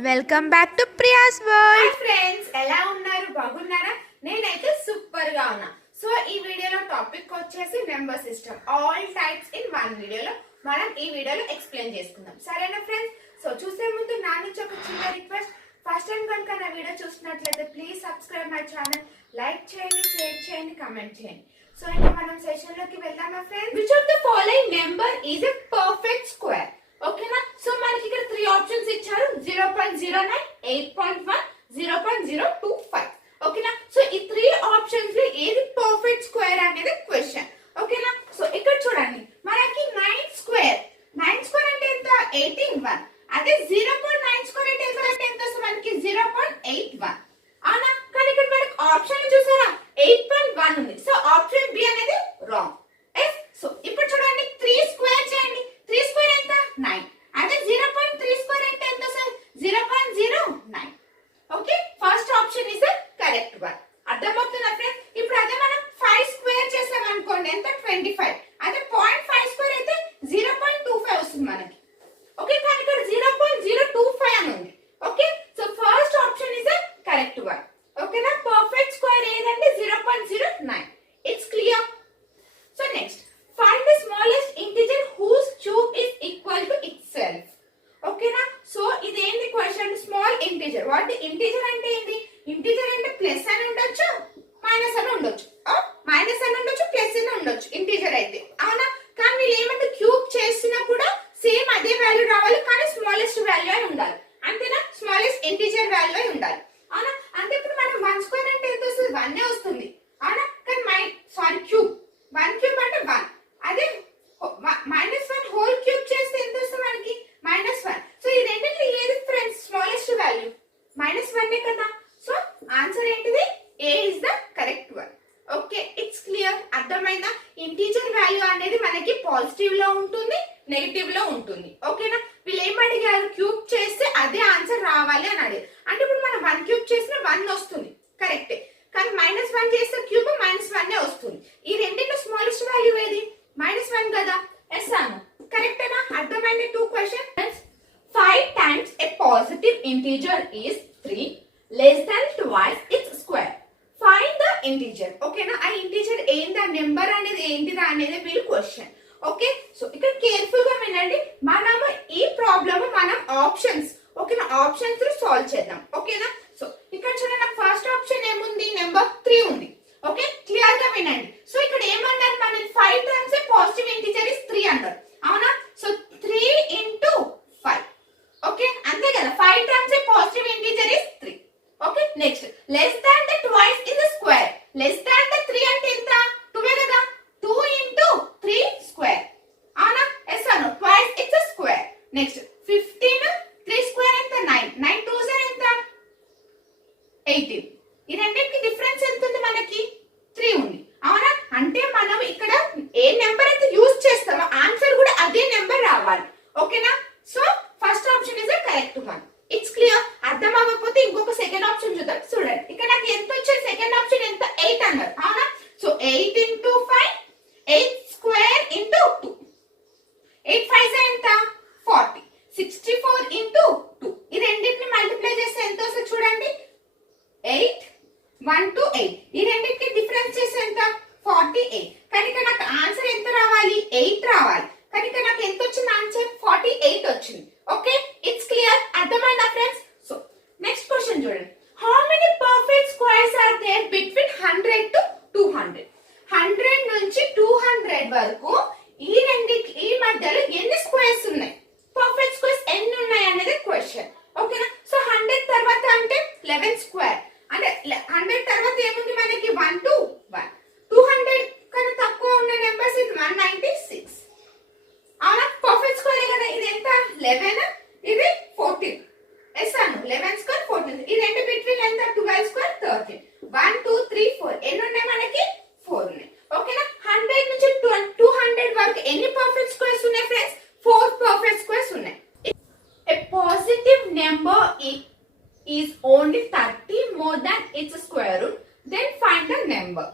Welcome back to Priya's world. Friends, ఎలా ఉన్నారు? బాగున్నారా? నేనైతే సూపర్ గా ఉన్నా. సో ఈ వీడియోలో టాపిక్ వచ్చేసి number system, all types in one వీడియోలో మనం ఈ వీడియోలో ఎక్స్ప్లెయిన్ చేసుకుందాం. సరేనా ఫ్రెండ్స్? సో చూసే ముందు నా నుంచి ఒక చిన్న రిక్వెస్ట్. ఫస్ట్ టైం కనుక నా వీడియో చూసినట్లయితే please subscribe my channel, like చేయండి, షేర్ చేయండి, కమెంట్ చేయండి. సో ఇంకా మనం సెషన్ లోకి వెళ్దామా friends? Which of the following number is a perfect square? ఓకేనా? సో మనకి ఇక్కడ 3 ఆప్షన్స్ ఇచ్చారు: 0.09, 8.1, 0.025. ఓకేనా? సో ఈ 3 ఆప్షన్స్ లో ఏది పర్ఫెక్ట్ స్క్వేర్ అనేది క్వశ్చన్. ఓకేనా? సో ఇక్కడ చూడండి, మనకి 9 స్క్వేర్ అంటే ఎంత? 18. అదే 0.9 స్క్వేర్ అంటే ఎంత? సో మనకి 0.81. అవునా? కానీ ఇక్కడ మనకి ఆప్షన్ చూసారా, 8.1 ఉంది. సో ఆప్షన్ బి అనేది రాంగ్. సో ఇప్పుడు చూడండి, 3 స్క్వేర్ చేయండి. 3 స్క్వేర్ ఎంత? 9. అదే 0.3 స్క్వేర్ అంటే ఎంత sir? 0.09. Okay, first option is the correct one. అర్థమవుతుందా ఫ్రెండ్స్? ఇప్పుడు అదే మనం 5 స్క్వేర్ చేసాం అనుకోండి, ఎంత? 25. అదే 0.5 స్క్వేర్ అయితే 0.25 వస్తుంది మనకి. ఓకే, కానీ ఇక్కడ 0.025 అని ఉంది. Okay, so first option is the correct one. ఓకేనా? పర్ఫెక్ట్ స్క్వేర్ ఏదంటే 0.09. It's clear. So next, find the smallest integer whose cube is equal to itself. ఓకేనా? సో ఇది ఏంటి question? Small integer. What integer అంటే ఏంటి? ఇంటిజర్ అంటే plus అని ఉండొచ్చు, మైనస్ అని ఉండొచ్చు, మైనస్ అని ఉండొచ్చు, ప్లస్ అని ఉండొచ్చు ఇంటిజర్ అయితే. అవునా? కానీ వీళ్ళు ఏమంటే క్యూబ్ చేసినా కూడా సేమ్ అదే వాల్యూ రావాలి, కానీ స్మాలెస్ట్ వాల్యూ అయి ఉండాలి. అంతేనా? స్మాలెస్ట్ ఇంటిజర్ వాల్యూ అయి ఉండాలి. అవునా? అంటే ఇప్పుడు మనం 1 స్క్వేర్ అంటే ఎంత వస్తుంది? 1 వస్తుంది. అవునా? కానీ క్యూబ్ 1 క్యూబ్ అంటే 1. అదే -1 హోల్ క్యూబ్ చేస్తే ఎంత వస్తుంది మనకి? -1. సో ఈ రెండింటిలో ఏది ఫ్రెండ్స్ స్మాలెస్ట్ వాల్యూ? -1 కదా. సో ఆన్సర్ ఏంటిది? A is the correct one. Okay, it's clear. అర్థమైందా? ఇంటీజర్ వాల్యూ అనేది మనకి పాజిటివ్ లో ఉంటుంది, నెగటివ్ లో ఉంటుంది. ఓకేనా? వీళ్ళు ఏం అడిగారు? క్యూబ్ చేస్తే అదే ఆన్సర్ రావాలి అని అడిగారు. అంటే ఇప్పుడు మనం 1 క్యూబ్ చేసిన 1 వస్తుంది, కరెక్టే. కానీ -1 చేస్తే క్యూబ్ -1 వస్తుంది. ఈ రెండింటిలో స్మాలెస్ట్ వాల్యూ ఏది? -1 కదా. ఎస్ అను. కరెక్టేనా? అర్థమైంది? 2 questions. 5 times a positive integer is 3, less than twice its square. Find the integer. ఓకేనా? ఆ ఇంటీజర్ ఏందా, నెంబర్ అనేది ఏంటిదా అనేది వీళ్ళు క్వశ్చన్. ఓకే, సో ఇక్కడ కేర్ఫుల్ గా వినండి. మనము ఈ ప్రాబ్లమ్ మనం ఆప్షన్స్, ఓకేనా, ఆప్షన్స్ సాల్వ్ చేద్దాం. ఓకేనా? సో ఇక్కడ చూడండి, ఫస్ట్ ఆప్షన్ ఏముంది? నెంబర్ 3 ఉంది. ఓకే, క్లియర్ గా వినండి. సో ఇక్కడ ఏమన్నారు? మనం 5 times a positive integer is 3 అన్నారు. అవునా? So 3 into 5. ఓకే, అంతే కదా. 5 times a positive integer is 3. Okay, next, less than the twice is a square. less than the 3 అంటే ఎంత? 2 కదా. 2 into 3 square. అవునా? ఎస్ అను. twice it's a square. Next 15, 3 square ఎంత? 9. 9 2s ఎంత? 18. ఈ రెండింటికి డిఫరెన్స్ ఎంత ఉంది మనకి? 3 ఉంది. అవునా? అంటే మనం ఇక్కడ ఏ నెంబర్ అయితే యూజ్ చేస్తామో ఆన్సర్ కూడా అదే నెంబర్ రావాలి. ఓకేనా? So first option is the correct one. It's clear. అర్థం అవ్వకపోతే ఇంకొక సెకండ్ ఆప్షన్ చూద్దాం. చూడండి, ఇక్కడ నాకు ఎంత వచ్చేది? సెకండ్ ఆప్షన్ ఎంత? 8 అన్నారు. అవునా? So 8 into 5, 8 square into 2. 8 5 ఎంత? 40. 64 into 2. ఈ రెండింటిని మల్టిప్లై చేస్తే ఎంత వస్తుంది చూడండి? 8 1 to 8. ఈ రెండింటికి డిఫరెన్స్ చేస్తే ఎంత? 48. కానీ ఇక్కడ నాకు ఆన్సర్ ఎంత రావాలి? 8 రావాలి. కానీ ఇక్కడ నాకు ఎంత వచ్చింది ఆన్సర్? 48 వచ్చింది. Okay, it's clear. అర్థమైందా ఫ్రెండ్స్? సో నెక్స్ట్ క్వశ్చన్ చూడండి. How many perfect squares are there between 100 to 200? 100 నుంచి 200 వరకు ఈ రెండింటి ఈ మధ్యలో ఎన్ని స్క్వేర్స్ ఉన్నాయి? పర్ఫెక్ట్ స్క్వేర్స్ ఎన్ని ఉన్నాయి అనేది క్వశ్చన్. ఓకేనా? సో 100 తర్వాత అంటే 11 స్క్వేర్. అంటే 100 తర్వాత ఏముంది మనకి? 1 to 1. 200 కన్నా తక్కువ ఉన్న నెంబర్స్ ఇది 196. అవునా? పర్ఫెక్ట్ స్క్వేర్ కదా. ఇది ఎంత? 11, ఇది 14. ఎస్ అను. 11 స్క్వేర్ 14. ఈ రెండు బిట్వీన్ ఎంత? 12 స్క్వేర్ 13. 1 2 3 4 ఎన్ని ఉన్నాయి మనకి? 4 ఉన్నాయి. ఓకేనా? 100 నుంచి 200 వరకు ఎన్ని పర్ఫెక్ట్ స్క్వేర్స్ ఉన్నాయి ఫ్రెండ్స్? 4 పర్ఫెక్ట్ స్క్వేర్స్ ఉన్నాయి. A positive number is only 30 more than its square root, then find the number.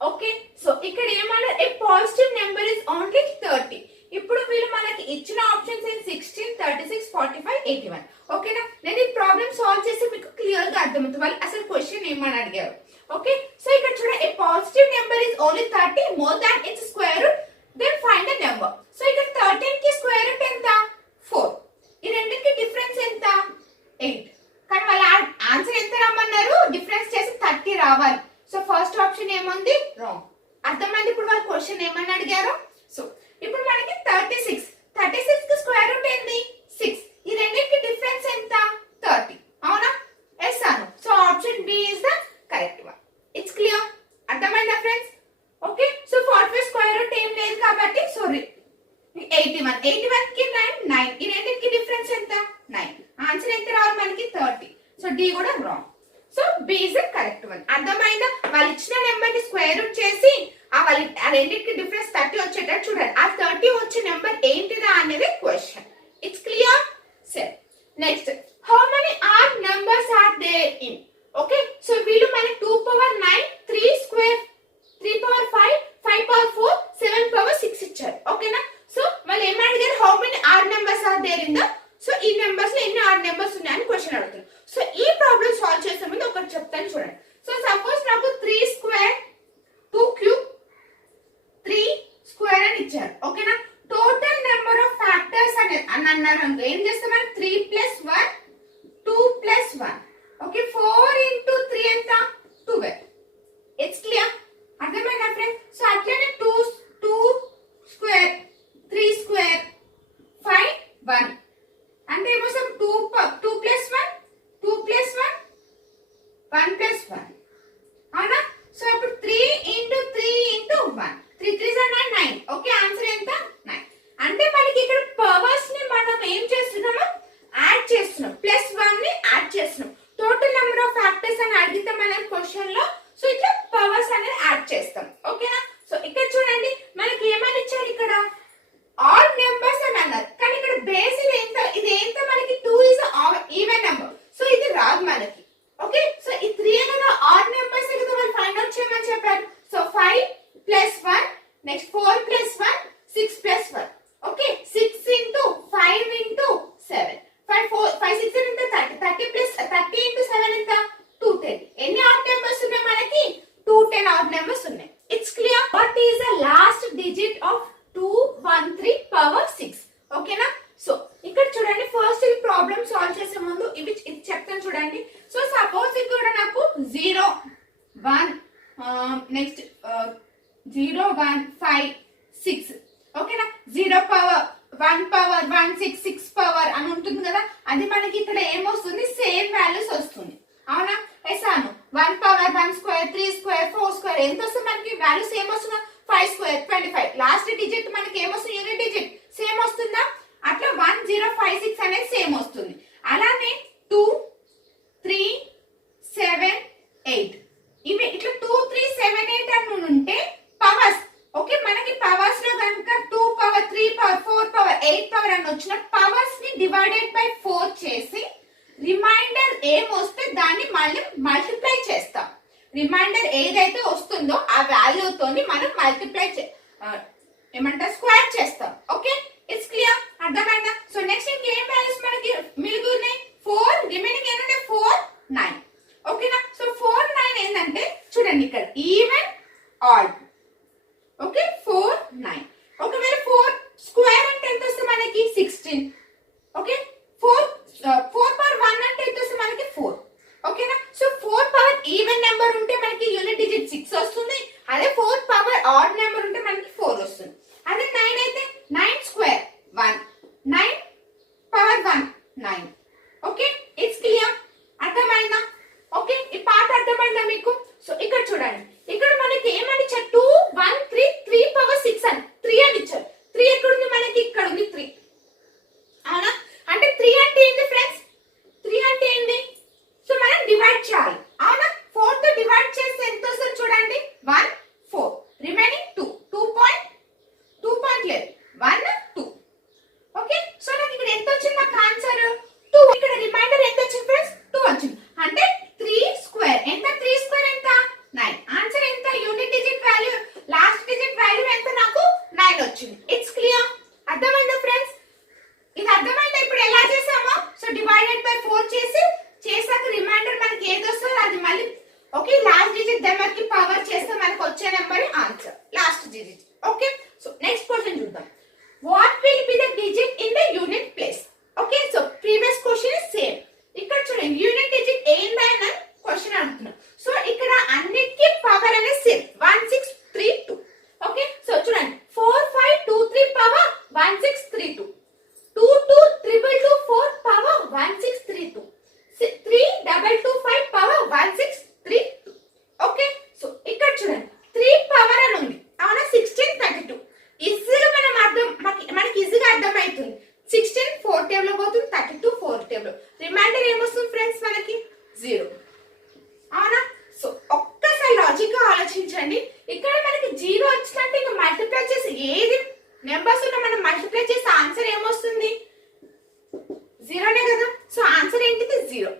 Okay, so ఇక్కడ ఏమన్నారు? A positive number is only 30. ఇప్పుడు వీళ్ళు మనకి ఇచ్చిన ఆప్షన్స్ 16, 36, 45, 81. ఓకేనా? నేను ఈ క్లియర్ గా అర్థమవుతుంది వాళ్ళు అసలు క్వశ్చన్ ఏమని అడిగారు. ఓకే, సో ఇక్కడ చూడండి, a positive number is only 30 more than its square root, then find the number. So ఇక్కడ 13 కి స్క్వేర్ రూట్ ఎంత? 4. ఈ రెండింటికి డిఫరెన్స్ ఎంత? 8. కానీ వాళ్ళ ఆన్సర్ ఎంత రమ్మన్నారు? డిఫరెన్స్ చేసి 30 రావాలి. సో ఫస్ట్ ఆప్షన్ ఏముంది? రాంగ్. అర్థమైంది ఇప్పుడు వాళ్ళు క్వశ్చన్ ఏమని అడిగారు. సో ఇప్పుడు మనకి 36 కి స్క్వేర్ రూట్ ఏంది? 6. ఈ రెండింటికి డిఫరెన్స్ ఎంత? 30. అవునా? ఎస్ అను. So option B is the correct one. It's clear. అర్థమైందా friends? Okay, so 45 square root ఏం లేదు కాబట్టి సారీ 81 కి 9. ఈ రెండింటికి డిఫరెన్స్ ఎంత? 9. ఆన్సర్ ఎంత రావాలి మనకి? 30. సో డి కూడా wrong. So B is the correct one. అర్థమైందా? వాళ్ళు ఇచ్చిన నెంబర్ ని స్క్వేర్ రూట్ చేసి ఆ రెండింటికి డిఫరెన్స్ 30 వచ్చేటట్టు చూడండి. ఆ 30 వచ్చే నెంబర్ ఏంటిదా అనేది క్వశ్చన్. It's clear. సరే, next, how many odd numbers are there in? Okay, so వీళ్ళు మనకి 2 power 9, 3 square, 3 power 5, 5 power 4, 7 power 6 ఇచ్చారు. ఓకేనా? సో వాళ్ళు ఏమని అడిగారు? How many odd numbers are there in the, so ఈ నెంబర్స్ లో ఎన్ని ఆడ్ నెంబర్స్ ఉన్నాయని క్వశ్చన్ అడుగుతున్నారు. సో ఈ ప్రాబ్లమ్ సాల్వ్ చేసే ముందు ఒకటి చెప్తాను చూడండి. సో సపోజ్ నాకు 3 స్క్వేర్ 2 క్యూబ్ 3 స్క్వేర్ అని ఇచ్చారు. ఓకేనా? టోటల్ నెంబర్ ఆఫ్ ఫ్యాక్టర్స్ అని అన్నారు అనుకో, ఏం చేస్తాం మనం? 3 ప్లస్ 1, 2 ప్లస్ 1. ఓకే, 4 ఇంటూ 3 ఎంత? 12. It's clear. అర్థమైందా ఫ్రెండ్స్? సో అట్లనే 2 స్క్వేర్ 3 స్క్వేర్ 5 1 అంటే ఏమొస్తాం? 2 ప్లస్ 1 2 ప్లస్ 1 1 ప్లస్ 1. అవునా? సో ఇప్పుడు 3 ఇంటూ 3 ఇంటూ 1, 3 3 9 9. ఓకే, ఆన్సర్ ఎంత? 9. అంటే మనకి ఇక్కడ పవర్స్ ని మనం ఏం చేస్తున్నాము? యాడ్ చేస్తున్నాం. ప్లస్ 1 ని యాడ్ చేస్తున్నాం. టోటల్ నెంబర్ ఆఫ్ ఫ్యాక్టర్స్ అని అడిగితే మన క్వశ్చన్ లో, సో ఇట్లా పవర్స్ అనేది యాడ్ చేస్తాం. ఓకేనా? సో ఇక్కడ చూడండి, మనకి ఏమని ఇచ్చారు? ఇక్కడ ఆడ్ నెంబర్స్ అని అన్నారు. కానీ ఇక్కడ బేస్ ఇది ఎంత మనకి? 2 ఇస్ ఈవెన్ నెంబర్. సో ఇది రాదు మనకి. ఓకే, సో ఈ 3 అనేది ఆడ్ నెంబర్స్ కదా వాళ్ళు ఫైండ్ అవుట్ చేయమని చెప్పారు. So 5 plus 1, next 4 plus 1, 6 plus 1. Okay, 6 into 5 into 7, 5 6 into 30, 30 plus 30 into 7 ఎంత? 210. ఎన్ని ఆడ్ నెంబర్స్ ఉన్నాయి మనకి? 210 ఆడ్ నెంబర్స్ ఉన్నాయి. It's clear. What is the last digit of 213 power 6? ఓకేనా? సో ఇక్కడ చూడండి, ఫస్ట్ ఈ ప్రాబ్లమ్ సాల్వ్ చేసే ముందు ఇది చెప్తాను చూడండి. సో సపోజ్ ఇక్కడ నాకు 0 1 నెక్స్ట్ 0 1 5 6. ఓకేనా? 0 పవర్ 1 పవర్ 1 6 6 పవర్ అని ఉంటుంది కదా, అది మనకి ఇక్కడ ఏమొస్తుంది? సేమ్ వాల్యూస్ వస్తుంది. అవునా? వేసాను 1 పవర్ 1 స్క్వేర్ 3 స్క్వేర్ 4 స్క్వేర్ ఎంత వస్తుంది మనకి? వాల్యూస్ ఏం వస్తుందా? 5 స్క్వేర్ 25. లాస్ట్ డిజిట్ మనకి ఏమొస్తుంది? యూనిట్ డిజిట్ సేమ్ వస్తుందా? అట్లా 1 0 5 6 అనేది సేమ్ వస్తుంది. అలానే 2 3 7 8 ఇవి ఇట్లా 2 3 7 8 అని ఉంటే పవర్స్. ఓకే, మనకి పవర్స్ లో కనుక 2 పవర్ 3 పవర్ 4 పవర్ 8 పవర్ అని వచ్చిన పవర్స్ ని డివైడెడ్ బై 4 చేసి రిమైండర్ ఏం వస్తే దాన్ని మళ్ళీ మల్టిప్లై చేస్తాం. రిమైండర్ ఏదైతే వస్తుందో ఆ వాల్యూ తోని మనం మల్టిప్లై ఏమంటారు? స్క్వేర్ చేస్తాం. Okay, it's clear. అర్థమైందా? సో నెక్స్ట్ ఇంకేం వాల్యూస్ మనకి మిగులున్నాయి? 4 రిమైనింగ్ ఏంటంటే 4 9. ఓకేనా? సో 4 9 ఏంటంటే చూడండి ఇక్కడ ఈవెన్ ఆడ్. ఓకే, 4 9. ఒకవేళ 4 స్క్వేర్ అంటే ఎంత వస్తుంది మనకి? 16. ఓకే, 4 పవర్ 1 అంటే ఎంత వస్తుంది మనకి? 4. ఓకేనా? సో 4 పవర్ ఈవెన్ నెంబర్ ఉంటే మనకి యూనిట్ డిజిట్ 6 వస్తుంది. అదే 4 పవర్ ఆడ్ నెంబర్ ఉంటే మనకి 4 వస్తుంది. అదే 9 అయితే 9 స్క్వేర్ 1, 9 పవర్ 1 0.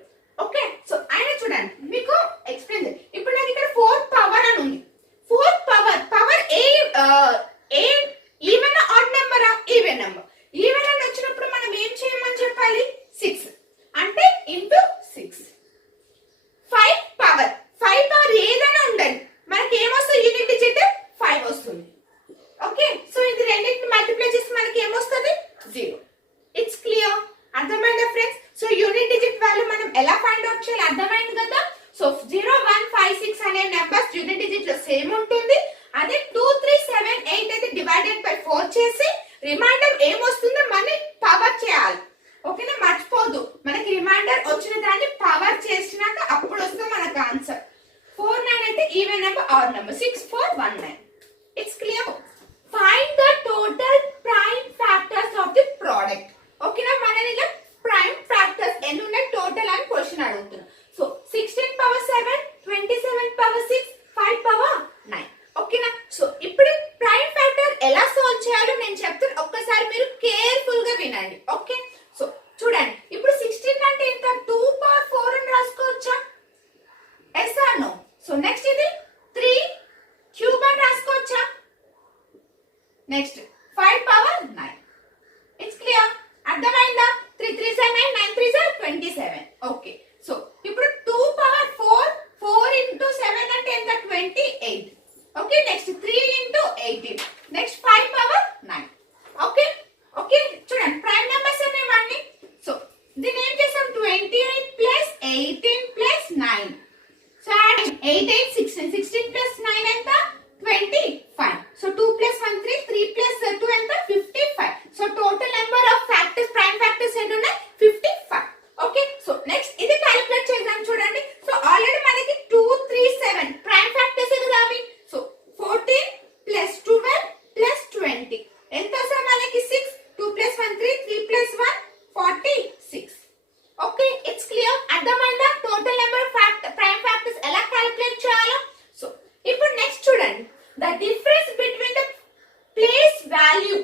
ఓకే, సో ఆయన చూడండి మీకు ఎక్స్ప్లెయిన్ చేయండి. ఇప్పుడు నాకు ఇక్కడ 4 పవర్ అని ఉంది. 4 పవర్ ఏ ఈవెన్ ఆడ్ నెంబరా? Even number. ఈవెన్ అని వచ్చినప్పుడు మనం ఏం చేయమని చెప్పాలి? 6 అంటే ఇంటూ 6. 5 పవర్ ఏదైనా ఉండండి, మనకి ఏమొస్తుంది? యూనిట్ డిజిట్ 5 వస్తుంది. ఓకే, సో ఇది రెండింటిని మల్టిప్లై చేసి మనకి ఏమొస్తుంది? 0. It's clear. అర్థమైందా friends? So unit digit value మనం ఎలా ఫైండ్ అవుట్ చేయాలి అర్థమైంది కదా. సో 0 1 5 6 అనే నెంబర్స్ యూనిట్ డిజిట్ లో సేమ్ ఉంటుంది. అదే 2 3 7 8 అయితే డివైడెడ్ బై 4 చేసి రిమైండర్ ఏమొస్తుందో మనం పవర్ చేయాలి. ఓకేనా, మర్చిపోదు. మనకి రిమైండర్ వచ్చిన దాన్ని పవర్ చేసినాక అప్పుడు వస్తుంది మనకు ఆన్సర్. 4 9 అయితే even number odd number. 6 4 1 9. It's clear. Find the total prime factors of the product. ఓకేనా, మనని ఇలా ప్రైమ్ ఫ్యాక్టర్స్ ఎన్ని ఉన్నాయి టోటల్ అని క్వశ్చన్ అడుగుతున్నా. So 16 power 7, 27 power 6, 5 power 9. ఓకేనా, సో ఇప్పుడు ప్రైమ్ ఫ్యాక్టర్ ఎలా సాల్వ్ చేయాలో నేను చెప్తాను, ఒక్కసారి మీరు కేర్ఫుల్ గా వినండి. ఓకే, సో చూడండి. ఇప్పుడు 16 అంటే ఎంత? 2 పవర్ 4 అని రాసుకోవచ్చా? Yes or no? So next ఇది 3 క్యూబ్ అని రాసుకోవచ్చా? Next 5 power 9. It's clear. అర్థమైందా? 3 3 9 9 3 27. ఓకే, సో ఇప్పుడు 2 పవర్ 4 ఇంటూ 7 అంటే ఎంత? 28. Okay, next 3 into 18. Next 5 power 9. Okay okay, చూడండి ప్రైమ్ నెంబర్స్ అనేవన్నీ. సో దీన్ని ఏం చేసాం? 28 ప్లస్ 18 ప్లస్ 9. సో 8 8 16. 16 ప్లస్ 9 ఎంత? 25. సో 2 ప్లస్ 1 3, 3 ప్లస్ 2 ఎంత? 55. So total number of factors prime factors ఎన్ని ఉన్నాయి? 55. ఓకే, సో నెక్స్ట్ ఇది క్యాలిక్యులేట్ చేద్దాం. చూడండి, సో ఆల్రెడీ మనకి 2 3 7 ప్రైమ్ ఫ్యాక్టర్స్ కదా అవి. సో 14 ప్లస్ 12 ప్లస్ 20 ఎంత వస్తుంది మనకి? 6. 2 plus 1 3, 3 plus 1 46. Okay, it's clear. అర్థమైందా టోటల్ నెంబర్ ప్రైమ్ ఫ్యాక్టర్స్ ఎలా క్యాలిక్యులేట్ చేయాలో? సో ఇప్పుడు నెక్స్ట్ చూడండి, the difference between the place value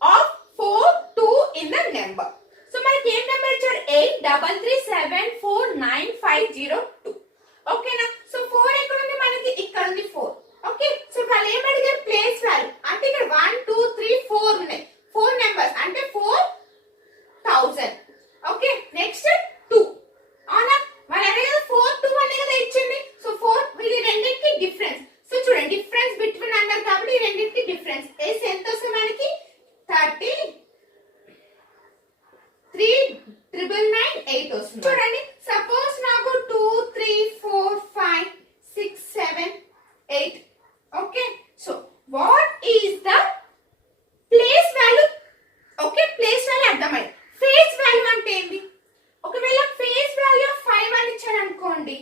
of 4 2 in the number. So మనకి ఏం నెంబర్ ఇచ్చారు? 8 3 3 7 4 9 5 0 2. ఓకేనా, సో 4 ఎక్కడ ఉంది మనకి? ఇక్కడ ఉంది 4. ఓకే, సో వాళ్ళు ఏం అడిగారు? Place value. అంటే ఇక్కడ 1 2 3 4 ఉన్నాయి. 4 నెంబర్స్ అంటే 4000. Okay, next 2. అవునా, వాళ్ళు అడిగారు 4 2 అనే కదా ఇచ్చింది. సో 4 ఇది రెండింటికి డిఫరెన్స్. సో చూడండి, డిఫరెన్స్ బిట్వీన్ అన్నారు కాబట్టి ఈ రెండింటికి డిఫరెన్స్ ఎస్ ఎంత వస్తుంది మనకి? 33,998 వస్తుంది. చూడండి, సపోజ్ నాకు 2 3 4 5 6 7 8. Okay, so what is the place value? Okay, place value అర్థమైంది. ఫేస్ వాల్యూ అంటే ఏంటి? ఒకవేళ ఫేస్ వాల్యూ 5 అని ఇచ్చారు అనుకోండి.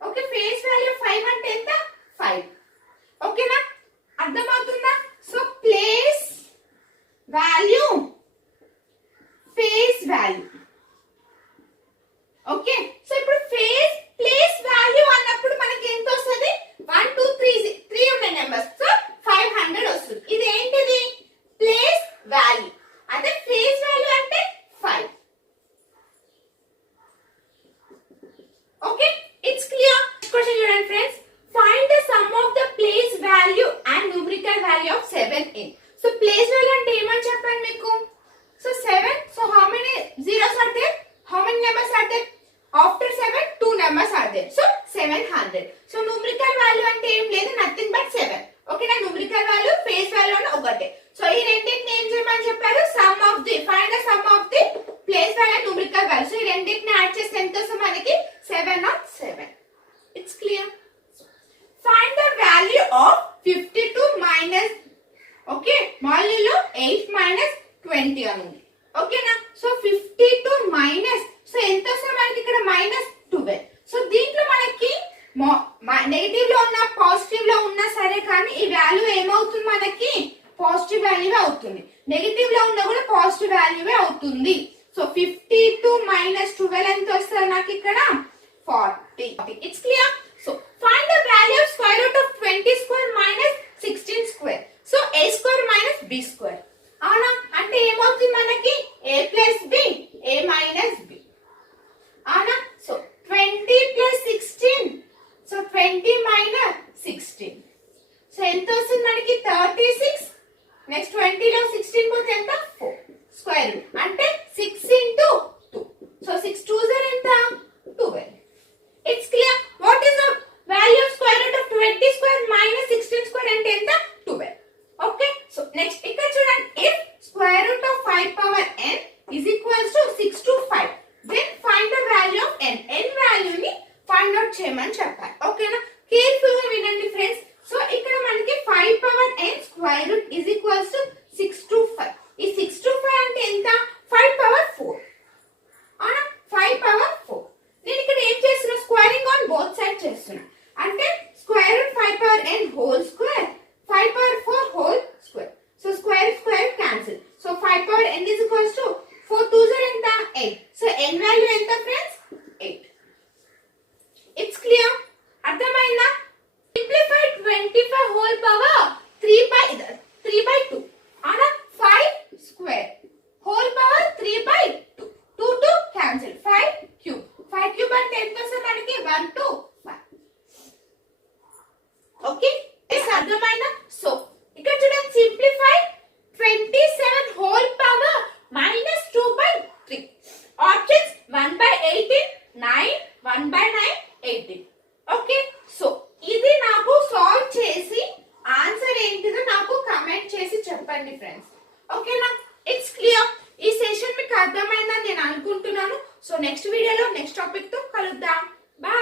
ఓకే, ఫేస్ వాల్యూ 5 అంటే ఎంత? 5. ఓకేనా, అర్థమవుతుందా? So place value, face value. Okay, so ఇప్పుడు ప్లేస్ వాల్యూ అన్నప్పుడు మనకి ఎంత వస్తుంది? 1 2 3 ఉన్నాయి నెంబర్స్. సో 500 వస్తుంది. ఇది ఏంటిది? Place value. అదే ఫేస్ వాల్యూ అంటే 5. Okay, it's clear. క్వశ్చన్ చూడండి friends. Find the sum of the place value and numerical value of 7 in. So place value అంటే ఏమని చెప్పాను మీకు? So 7. So how many zeros are there? How many numbers are there? After 7 2 numbers are there. So 700. So numerical value అంటే ఏం లేదు, nothing but 7. ఓకేనా, numerical value face value అని ఒకటే. సో ఈ రెండింటిని ఏం చేయమని చెప్పారు? Some of the, find the sum of the place value and numerical value. So ఈ రెండింటిని యాడ్ చేస్తే ఎంత వస్తుంది మనకి? 7 on 7. It's clear. Find the value of 52 minus, okay, మాల్యూలో 8 మైనస్ 20 అని ఉంది. ఓకేనా, సో 52 మైనస్, సో ఎంత వస్తుంది మనకి ఇక్కడ? మైనస్ 12. సో దీంట్లో మనకి నెగటివ్ లో ఉన్న పాజిటివ్ లో ఉన్నా సరే కానీ ఈ వాల్యూ ఏమవుతుంది మనకి? పాజిటివ్ వాల్యూ అవుతుంది. నెగటివ్ లో ఉన్నా కూడా పాజిటివ్ వాల్యూ అవుతుంది. సో 52 మైనస్ 12 ఎంత వస్తుంది నాకు ఇక్కడ? 40. It's clear. So find the value of square root of 20 square minus 16 square. So a square minus b square. అవునా, అంటే ఏమవుతుంది మనకి? a plus b, a minus b. అవునా, 6 2s are ఎంత 12. It's clear. What is the value of square root of 20 square minus 16 square అంటే ఎంత 12. Okay. So next ఇక్కడ చూడండి, if square root of 5 power n is equals to 6 to 5, then find the value of n. n value ని find out చేయమని చెప్పారు. ఓకేనా? Careful గా వినండి ఫ్రెండ్స్. సో ఇక్కడ మనకి 5 power n square root is equals to 6 to 5. ఈ 6 to 5 అంటే ఎంత 5 power 4. అవునా? 5 power 4. నేను ఇక్కడ ఏం చేస్తున్నా, స్క్వేరింగ్ ఆన్ బోత్ సైడ్ చేస్తున్నా. అంటే square root 5 power n whole square 5 power 4 whole square. So square square cancel. So 5 power n is equals to 4 2s are ఎంత 8. సో n వాల్యూ ఎంత ఫ్రెండ్స్ 8. It's clear. అర్థమైందా? Simplify 25 whole power 3 by 2. అవునా?